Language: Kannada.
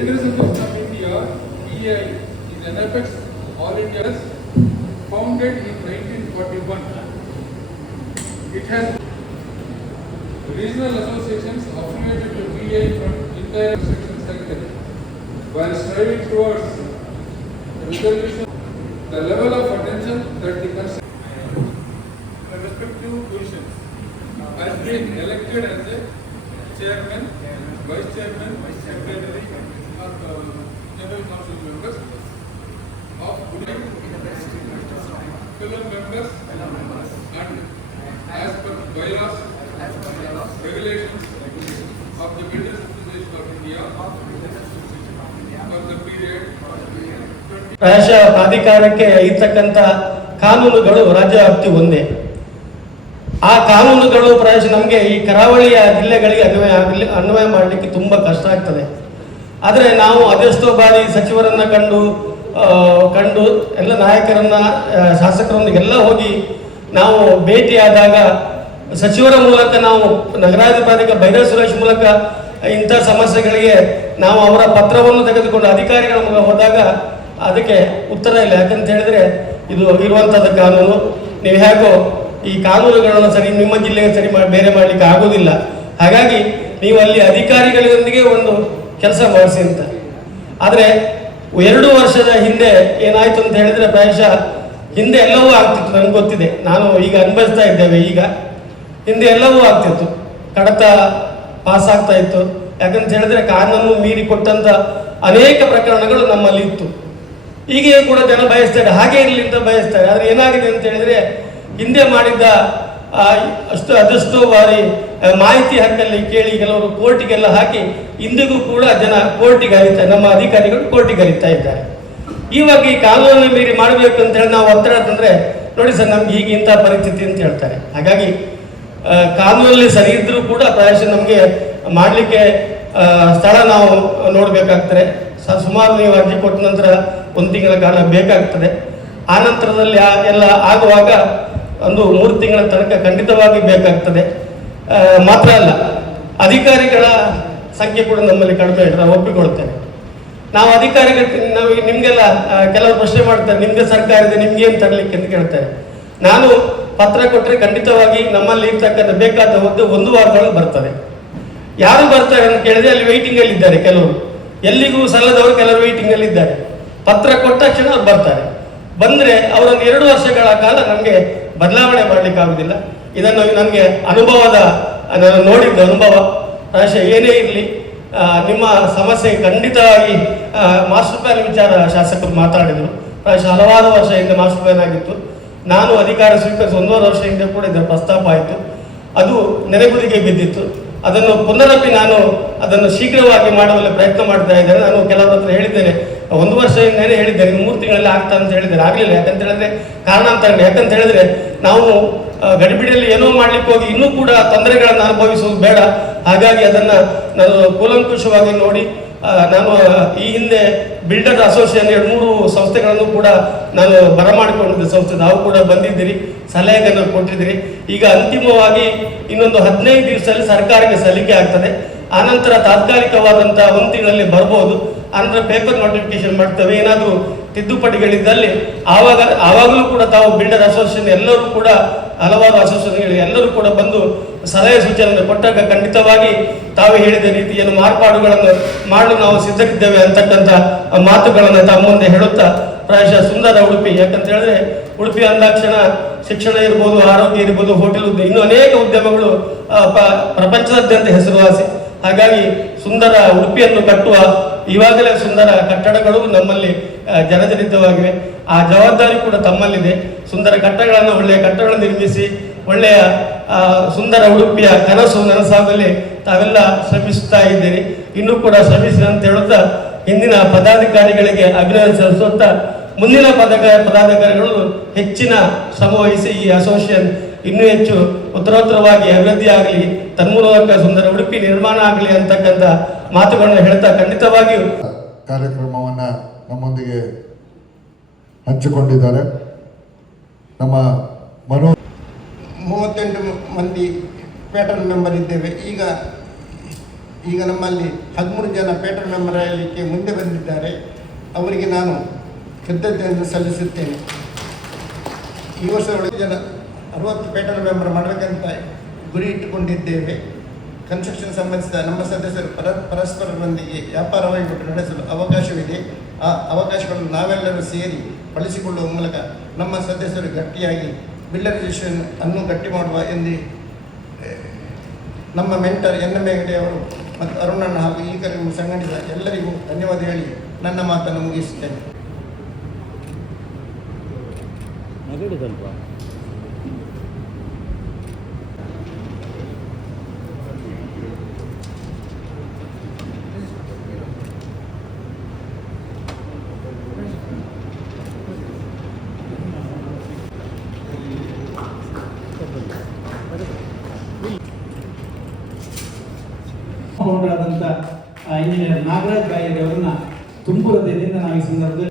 Builders Association of India (BI) is an apex all India founded in 1941. It has regional associations affiliated to BI from entire construction sector, while striving towards resolution. The level of attention that the respective positions has been elected as a chairman, vice chairman, secretary, or general council members of fellow members, and as per bylaws, regulations of the Builders Association of India for the period. ಪ್ರಾಯಶಃ ಪ್ರಾಧಿಕಾರಕ್ಕೆ ಇರ್ತಕ್ಕಂಥ ಕಾನೂನುಗಳು ರಾಜ್ಯ ವ್ಯಾಪ್ತಿ ಒಂದೇ. ಆ ಕಾನೂನುಗಳು ಪ್ರಾಯಶಃ ನಮಗೆ ಈ ಕರಾವಳಿಯ ಜಿಲ್ಲೆಗಳಿಗೆ ಅನ್ವಯ ಮಾಡಲಿಕ್ಕೆ ತುಂಬ ಕಷ್ಟ ಆಗ್ತದೆ. ಆದರೆ ನಾವು ಅದೆಷ್ಟೋ ಬಾರಿ ಸಚಿವರನ್ನು ಕಂಡು ಎಲ್ಲ ನಾಯಕರನ್ನ ಶಾಸಕರೊಂದಿಗೆಲ್ಲ ಹೋಗಿ ನಾವು ಭೇಟಿಯಾದಾಗ ಸಚಿವರ ಮೂಲಕ ನಾವು ನಗರಾಧಿಕಾರಿ ಬೈರಾ ಸುರೇಶ್ ಮೂಲಕ ಇಂಥ ಸಮಸ್ಯೆಗಳಿಗೆ ನಾವು ಅವರ ಪತ್ರವನ್ನು ತೆಗೆದುಕೊಂಡು ಅಧಿಕಾರಿಗಳ ಮೂಲಕ ಹೋದಾಗ ಅದಕ್ಕೆ ಉತ್ತರ ಇಲ್ಲ. ಯಾಕಂತ ಹೇಳಿದ್ರೆ ಇದು ಇರುವಂಥದ್ದು ಕಾನೂನು, ನೀವು ಹೇಗೋ ಈ ಕಾನೂನುಗಳನ್ನು ಸರಿ ನಿಮ್ಮ ಜಿಲ್ಲೆಗೆ ಸರಿ ಬೇರೆ ಮಾಡಲಿಕ್ಕೆ ಆಗೋದಿಲ್ಲ. ಹಾಗಾಗಿ ನೀವು ಅಲ್ಲಿ ಅಧಿಕಾರಿಗಳೊಂದಿಗೆ ಒಂದು ಕೆಲಸ ಮಾಡಿಸಿ ಅಂತ. ಆದರೆ 2 ವರ್ಷದ ಹಿಂದೆ ಏನಾಯ್ತು ಅಂತ ಹೇಳಿದ್ರೆ ಪ್ರಾಯಶಃ ಹಿಂದೆ ಎಲ್ಲವೂ ಆಗ್ತಿತ್ತು, ನನಗೆ ಗೊತ್ತಿದೆ, ನಾನು ಈಗ ಅನುಭವಿಸ್ತಾ ಇದ್ದೇವೆ. ಈಗ ಹಿಂದೆ ಎಲ್ಲವೂ ಆಗ್ತಿತ್ತು, ಕಡತ ಪಾಸ್ ಆಗ್ತಾ ಇತ್ತು. ಯಾಕಂತ ಹೇಳಿದ್ರೆ ಕಾನೂನು ಮೀರಿ ಕೊಟ್ಟಂತ ಅನೇಕ ಪ್ರಕರಣಗಳು ನಮ್ಮಲ್ಲಿ ಇತ್ತು. ಈಗಲೂ ಕೂಡ ಜನ ಬಯಸ್ತಾರೆ, ಹಾಗೆ ಇರಲಿ ಅಂತ ಬಯಸ್ತಾರೆ. ಆದರೆ ಏನಾಗಿದೆ ಅಂತ ಹೇಳಿದ್ರೆ ಹಿಂದೆ ಮಾಡಿದ್ದ ಅದೆಷ್ಟೋ ಬಾರಿ ಮಾಹಿತಿ ಹಕ್ಕಲ್ಲಿ ಕೇಳಿ ಕೆಲವರು ಕೋರ್ಟಿಗೆಲ್ಲ ಹಾಕಿ ಇಂದಿಗೂ ಕೂಡ ಜನ ಕೋರ್ಟಿಗೆ ಹರಿತಾರೆ, ನಮ್ಮ ಅಧಿಕಾರಿಗಳು ಕೋರ್ಟಿಗೆ ಹರಿತಾ ಇದ್ದಾರೆ. ಇವಾಗ ಈ ಕಾನೂನನ್ನು ಮೀರಿ ಮಾಡಬೇಕು ಅಂತ ಹೇಳಿ ನಾವು ಒತ್ತಡ ತಂದ್ರೆ ನೋಡಿ ಸರ್ ನಮ್ಗೆ ಈಗ ಇಂಥ ಪರಿಸ್ಥಿತಿ ಅಂತ ಹೇಳ್ತಾರೆ. ಹಾಗಾಗಿ ಕಾನೂನಲ್ಲಿ ಸರಿ ಇದ್ರೂ ಕೂಡ ಪ್ರಾಯಶಃ ನಮಗೆ ಮಾಡಲಿಕ್ಕೆ ಸ್ಥಳ ನಾವು ನೋಡಬೇಕಾಗ್ತದೆ. ಸುಮಾರು ನೀವು ಅರ್ಜಿ ಕೊಟ್ಟ ನಂತರ 1 ತಿಂಗಳ ಕಾಲ ಬೇಕಾಗ್ತದೆ. ಆ ನಂತರದಲ್ಲಿ ಎಲ್ಲ ಆಗುವಾಗ ಒಂದು 3 ತಿಂಗಳ ತನಕ ಖಂಡಿತವಾಗಿ ಬೇಕಾಗ್ತದೆ. ಮಾತ್ರ ಅಲ್ಲ, ಅಧಿಕಾರಿಗಳ ಸಂಖ್ಯೆ ಕೂಡ ನಮ್ಮಲ್ಲಿ ಕಡಿಮೆ ಇದೆ, ನಾವು ಒಪ್ಪಿಕೊಳ್ತೇನೆ. ನಾವು ಅಧಿಕಾರಿಗಳು ನಿಮಗೆಲ್ಲ ಕೆಲವರು ಪ್ರಶ್ನೆ ಮಾಡ್ತಾರೆ, ನಿಮಗೆ ಸರ್ಕಾರ ಇದೆ ನಿಮ್ಗೇನು ತರಲಿಕ್ಕೆ ಅಂತ ಕೇಳ್ತಾರೆ. ನಾನು ಪತ್ರ ಕೊಟ್ಟರೆ ಖಂಡಿತವಾಗಿ ನಮ್ಮಲ್ಲಿ ಇರ್ತಕ್ಕಂಥ ಬೇಕಾದ ಹೊತ್ತು 1 ವಾರದೊಳಗೆ ಬರ್ತದೆ. ಯಾರು ಬರ್ತಾರೆ ಅಂತ ಕೇಳಿದ್ರೆ ಅಲ್ಲಿ ವೇಟಿಂಗಲ್ಲಿ ಇದ್ದಾರೆ, ಕೆಲವರು ಎಲ್ಲಿಗೂ ಸಲ್ಲದವರು ಕೆಲವರು ವೇಟಿಂಗಲ್ಲಿ ಇದ್ದಾರೆ. ಪತ್ರ ಕೊಟ್ಟ ತಕ್ಷಣ ಅವ್ರು ಬರ್ತಾರೆ. ಬಂದರೆ ಅವರೊಂದು 2 ವರ್ಷಗಳ ಕಾಲ ನಮಗೆ ಬದಲಾವಣೆ ಮಾಡಲಿಕ್ಕೆ ಆಗುದಿಲ್ಲ. ಇದನ್ನು ನನಗೆ ನಾನು ನೋಡಿದ್ದ ಅನುಭವ. ಪ್ರಾಯಶಃ ಏನೇ ಇರಲಿ ನಿಮ್ಮ ಸಮಸ್ಯೆ ಖಂಡಿತವಾಗಿ ಮಾಸ್ಟರ್ ಪ್ಲಾನ್ ವಿಚಾರ ಶಾಸಕರು ಮಾತಾಡಿದರು. ಪ್ರಾಯಶಃ ಹಲವಾರು ವರ್ಷ ಹಿಂದೆ ಮಾಸ್ಟರ್ ಪ್ಲಾನ್ ಆಗಿತ್ತು. ನಾನು ಅಧಿಕಾರ ಸ್ವೀಕರಿಸಿ 1.5 ವರ್ಷ ಹಿಂದೆ ಕೂಡ ಇದರ ಪ್ರಸ್ತಾಪ ಆಯಿತು. ಅದು ನೆನೆಗುದಿಗೆ ಬಿದ್ದಿತ್ತು. ಅದನ್ನು ಪುನರಪಿ ನಾನು ಅದನ್ನು ಶೀಘ್ರವಾಗಿ ಮಾಡುವಲ್ಲಿ ಪ್ರಯತ್ನ ಮಾಡ್ತಾ ಇದ್ದೇನೆ. ನಾನು ಕೆಲವರ ಹತ್ರ ಹೇಳಿದ್ದೇನೆ, 1 ವರ್ಷ ಹಿಂದೆ ಹೇಳಿದ್ದೇನೆ, 3 ತಿಂಗಳಲ್ಲಿ ಆಗ್ತಾ ಅಂತ ಹೇಳಿದ್ದೇನೆ. ಆಗಲಿಲ್ಲ. ಯಾಕಂತ ಹೇಳಿದ್ರೆ ಕಾರಣಾಂತರ, ಯಾಕಂತ ಹೇಳಿದ್ರೆ ನಾವು ಗಡಿಬಿಡಿಯಲ್ಲಿ ಏನೋ ಮಾಡ್ಲಿಕ್ಕೆ ಹೋಗಿ ಇನ್ನೂ ಕೂಡ ತೊಂದರೆಗಳನ್ನು ಅನುಭವಿಸುವುದು ಬೇಡ. ಹಾಗಾಗಿ ಅದನ್ನು ನಾನು ಕೂಲಂಕುಷವಾಗಿ ನೋಡಿ ನಾನು ಈ ಹಿಂದೆ ಬಿಲ್ಡರ್ ಅಸೋಸಿಯೇಷನ್ 2-3 ಸಂಸ್ಥೆಗಳನ್ನು ಕೂಡ ನಾನು ಬರಮಾಡಿಕೊಂಡಿದ್ದೆ ಸಂಸ್ಥೆ. ನಾವು ಕೂಡ ಬಂದಿದ್ದೀರಿ, ಸಲಹೆಗಳನ್ನು ಕೊಟ್ಟಿದ್ದೀರಿ. ಈಗ ಅಂತಿಮವಾಗಿ ಇನ್ನೊಂದು 15 ದಿವಸದಲ್ಲಿ ಸರ್ಕಾರಕ್ಕೆ ಸಲ್ಲಿಕೆ ಆಗ್ತದೆ. ಆನಂತರ ತಾತ್ಕಾಲಿಕವಾದಂಥ 1 ತಿಂಗಳಲ್ಲಿ ಬರ್ಬೋದು. ಆನಂತರ ಪೇಪರ್ ನೋಟಿಫಿಕೇಶನ್ ಮಾಡ್ತೇವೆ. ಏನಾದರೂ ತಿದ್ದುಪಡಿಗಳಿದ್ದಲ್ಲಿ ಆವಾಗಲೂ ಕೂಡ ತಾವು ಬಿಲ್ಡರ್ ಅಸೋಸಿಯೇಷನ್ ಎಲ್ಲರೂ ಕೂಡ ಹಲವಾರು ಅಸೋಸಿಯೇಷನ್ಗಳು ಎಲ್ಲರೂ ಕೂಡ ಬಂದು ಸಲಹೆ ಸೂಚನೆ ಕೊಟ್ಟಾಗ ಖಂಡಿತವಾಗಿ ತಾವು ಹೇಳಿದ ರೀತಿಯನ್ನು ಮಾರ್ಪಾಡುಗಳನ್ನು ಮಾಡಲು ನಾವು ಸಿದ್ಧರಿದ್ದೇವೆ ಅಂತಕ್ಕಂಥ ಮಾತುಗಳನ್ನು ತಮ್ಮ ಮುಂದೆ ಹೇಳುತ್ತಾ ಪ್ರಾಯಶಃ ಸುಂದರ ಉಡುಪಿ, ಯಾಕಂತ ಹೇಳಿದ್ರೆ ಉಡುಪಿ ಅಂದಾಕ್ಷಣ ಶಿಕ್ಷಣ ಇರ್ಬೋದು, ಆರೋಗ್ಯ ಇರ್ಬೋದು, ಹೋಟೆಲ್ ಉದ್ಯಮ, ಇನ್ನೂ ಅನೇಕ ಉದ್ಯಮಗಳು ಪ್ರಪಂಚದಾದ್ಯಂತ ಹೆಸರುವಾಸಿ. ಹಾಗಾಗಿ ಸುಂದರ ಉಡುಪಿಯನ್ನು ಕಟ್ಟುವ ಈವಾಗಲೇ ಸುಂದರ ಕಟ್ಟಡಗಳು ನಮ್ಮಲ್ಲಿ ಜನಜನಿತವಾಗಿವೆ. ಆ ಜವಾಬ್ದಾರಿ ಕೂಡ ತಮ್ಮಲ್ಲಿದೆ. ಸುಂದರ ಕಟ್ಟಡಗಳನ್ನು, ಒಳ್ಳೆಯ ಕಟ್ಟಡಗಳನ್ನು ನಿರ್ಮಿಸಿ ಒಳ್ಳೆಯ ಸುಂದರ ಉಡುಪಿಯ ಕನಸು ನನಸಾಗಲಿ ತಾವೆಲ್ಲ ಶ್ರಮಿಸುತ್ತಾ ಇದ್ದೀರಿ. ಇನ್ನೂ ಕೂಡ ಶ್ರಮಿಸಿ ಅಂತ ಹೇಳುತ್ತಾ ಹಿಂದಿನ ಪದಾಧಿಕಾರಿಗಳಿಗೆ ಅಭಿನಂದನೆ ಸಲ್ಲಿಸುತ್ತಾ ಮುಂದಿನ ಪದಾಧಿಕಾರಿಗಳು ಹೆಚ್ಚಿನ ಶ್ರಮವಹಿಸಿ ಈ ಅಸೋಸಿಯೇಷನ್ ಇನ್ನೂ ಹೆಚ್ಚು ಉತ್ತರೋತ್ತರವಾಗಿ ಅಭಿವೃದ್ಧಿ ಆಗಲಿ, ತನ್ಮೂಲಕ ಸುಂದರ ಉಡುಪಿ ನಿರ್ಮಾಣ ಆಗಲಿ ಅಂತಕ್ಕಂಥ ಮಾತುಗಳನ್ನು ಹೇಳ್ತಾ ಖಂಡಿತವಾಗಿಯೂ ಕಾರ್ಯಕ್ರಮವನ್ನು ನಮ್ಮೊಂದಿಗೆ ಹಂಚಿಕೊಂಡಿದ್ದಾರೆ. ನಮ್ಮ 38 ಮಂದಿ ಪ್ಯಾಟರ್ನ್ ಮೆಂಬರ್ ಇದ್ದೇವೆ. ಈಗ ಈಗ ನಮ್ಮಲ್ಲಿ 13 ಜನ ಪೇಟರ್ ಮೆಂಬರ್ ಆಗಲಿಕ್ಕೆ ಮುಂದೆ ಬಂದಿದ್ದಾರೆ. ಅವರಿಗೆ ನಾನು ಕೃತಜ್ಞತೆಯನ್ನು ಸಲ್ಲಿಸುತ್ತೇನೆ. ಈ ವರ್ಷ 60 ಪೇಟರ್ ಮೆಂಬರ್ ಮಾಡಬೇಕಂತ ಗುರಿ ಇಟ್ಟುಕೊಂಡಿದ್ದೇವೆ. ಕನ್ಸ್ಟ್ರಕ್ಷನ್ ಸಂಬಂಧಿಸಿದ ನಮ್ಮ ಸದಸ್ಯರು ಪರಸ್ಪರರೊಂದಿಗೆ ವ್ಯಾಪಾರ ವಹಿವಾಟು ನಡೆಸಲು ಅವಕಾಶವಿದೆ. ಆ ಅವಕಾಶಗಳನ್ನು ನಾವೆಲ್ಲರೂ ಸೇರಿ ಬಳಸಿಕೊಳ್ಳುವ ಮೂಲಕ ನಮ್ಮ ಸದಸ್ಯರು ಗಟ್ಟಿಯಾಗಿ ಬಿಲ್ಲರೈಸೇಷನ್ ಅನ್ನು ಗಟ್ಟಿ ಮಾಡುವ ಎಂದು ನಮ್ಮ ಮೆಂಟರ್ NM ಹೆಗಡೆ ಅವರು ಮತ್ತು ಅರುಣಣ್ಣ ಹಾಗೂ ಈ ಕಾರ್ಯಕ್ರಮ ಸಂಘಟಿಸಿದ ಎಲ್ಲರಿಗೂ ಧನ್ಯವಾದ ಹೇಳಿ ನನ್ನ ಮಾತನ್ನು ಮುಗಿಸುತ್ತೇನೆ. ಫೌಂಡರ್ ಆದಂಥ ಇಂಜಿನಿಯರ್ ನಾಗರಾಜ್ ಬಾಯರಿ ಅವರನ್ನ ತುಂಬು ಹೃದಯದಿಂದ ನಾವು ಈ ಸಂದರ್ಭದಲ್ಲಿ